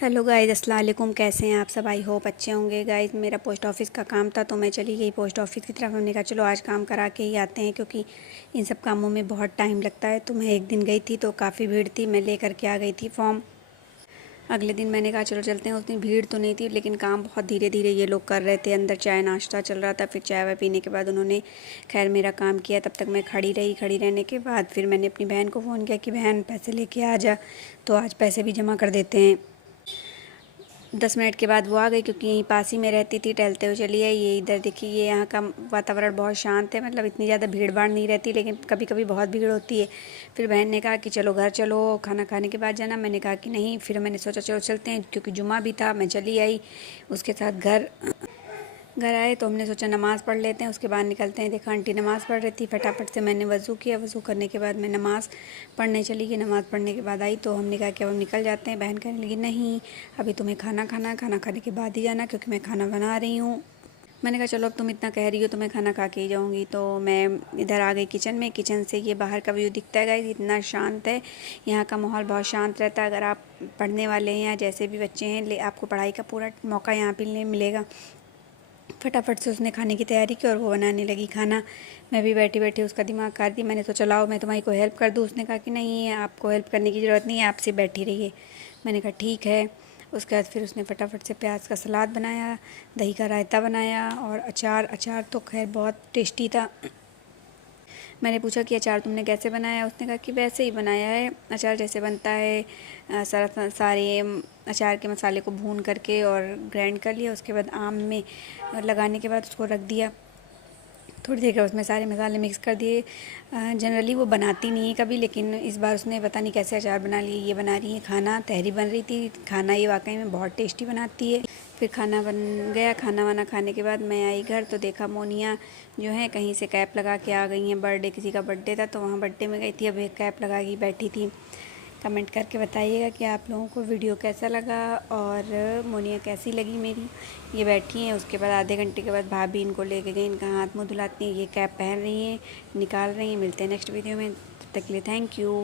Hello guys, अस्सलाम वालेकुम। कैसे हैं आप सब? आई होप अच्छे होंगे। गाइस, मेरा पोस्ट ऑफिस का काम था तो मैं चली गई पोस्ट ऑफिस की तरफ। हमने कहा चलो आज काम करा के ही आते हैं, क्योंकि इन सब कामों में बहुत टाइम लगता है। तो मैं एक दिन गई थी तो काफ़ी भीड़ थी, मैं लेकर के आ गई थी फॉर्म। अगले दिन मैंने कहा चलो चलते हैं। उस दिन भीड़ तो नहीं थी, लेकिन काम बहुत धीरे धीरे ये लोग कर रहे थे। अंदर चाय नाश्ता चल रहा था, फिर चाय वाय पीने के बाद उन्होंने खैर मेरा काम किया। तब तक मैं खड़ी रही। खड़ी रहने के बाद फिर मैंने अपनी बहन को फ़ोन किया कि बहन पैसे लेके आ जा, तो आज पैसे भी जमा कर देते हैं। 10 मिनट के बाद वो आ गई, क्योंकि यहीं पास ही में रहती थी। टहलते हुए चली आई। ये इधर देखिए, ये यहाँ का वातावरण बहुत शांत है, मतलब इतनी ज़्यादा भीड़ भाड़ नहीं रहती, लेकिन कभी कभी बहुत भीड़ होती है। फिर बहन ने कहा कि चलो घर चलो, खाना खाने के बाद जाना। मैंने कहा कि नहीं। फिर मैंने सोचा चलो चलते हैं, क्योंकि जुमा भी था। मैं चली आई। उसके साथ घर घर आए तो हमने सोचा नमाज़ पढ़ लेते हैं, उसके बाद निकलते हैं। देखा आंटी नमाज़ पढ़ रही थी। फटाफट से मैंने वज़ू किया। वज़ू करने के बाद मैं नमाज़ पढ़ने चली गई। नमाज़ पढ़ने के बाद आई तो हमने कहा कि अब हम निकल जाते हैं। बहन कहने लगी नहीं, अभी तुम्हें खाना खाना है, खाना खाने के बाद ही जाना, क्योंकि मैं खाना बना रही हूँ। मैंने कहा चलो अब तुम इतना कह रही हो तो मैं खाना खा के ही जाऊँगी। तो मैं इधर आ गई किचन में। किचन से ये बाहर का व्यू दिखता है गाइस, इतना शांत है। यहाँ का माहौल बहुत शांत रहता है। अगर आप पढ़ने वाले हैं या जैसे भी बच्चे हैं, आपको पढ़ाई का पूरा मौका यहाँ पे मिलेगा। फटाफट से उसने खाने की तैयारी की और वो बनाने लगी खाना। मैं भी बैठी बैठी उसका दिमाग खा रही थी। मैंने सोचा लाओ मैं तुम्हारी को हेल्प कर दूँ। उसने कहा कि नहीं, आपको हेल्प करने की ज़रूरत नहीं है, आप सिर्फ बैठी रहिए। मैंने कहा ठीक है। उसके बाद फिर उसने फटाफट से प्याज का सलाद बनाया, दही का रायता बनाया और अचार। अचार तो खैर बहुत टेस्टी था। मैंने पूछा कि अचार तुमने कैसे बनाया? उसने कहा कि वैसे ही बनाया है, अचार जैसे बनता है। सारे अचार के मसाले को भून करके और ग्राइंड कर लिया। उसके बाद आम में लगाने के बाद उसको रख दिया। थोड़ी देर के बाद उसमें सारे मसाले मिक्स कर दिए। जनरली वो बनाती नहीं है कभी, लेकिन इस बार उसने पता नहीं कैसे अचार बना लिए। ये बना रही है खाना, तहरी बन रही थी। खाना ये वाकई में बहुत टेस्टी बनाती है। फिर खाना बन गया। खाना वाना खाने के बाद मैं आई घर तो देखा मोनिया जो है कहीं से कैप लगा के आ गई हैं। बर्थडे, किसी का बर्थडे था तो वहाँ बर्थडे में गई थी। अब एक कैप लगा के बैठी थी। कमेंट करके बताइएगा कि आप लोगों को वीडियो कैसा लगा और मोनिया कैसी लगी मेरी। ये बैठी हैं। उसके बाद आधे घंटे के बाद भाभी इनको लेके गई। इनका हाथ मुँह धुलाती हैं। ये कैप पहन रही हैं, निकाल रही हैं। मिलते हैं नेक्स्ट वीडियो में। तब तक के लिए थैंक यू।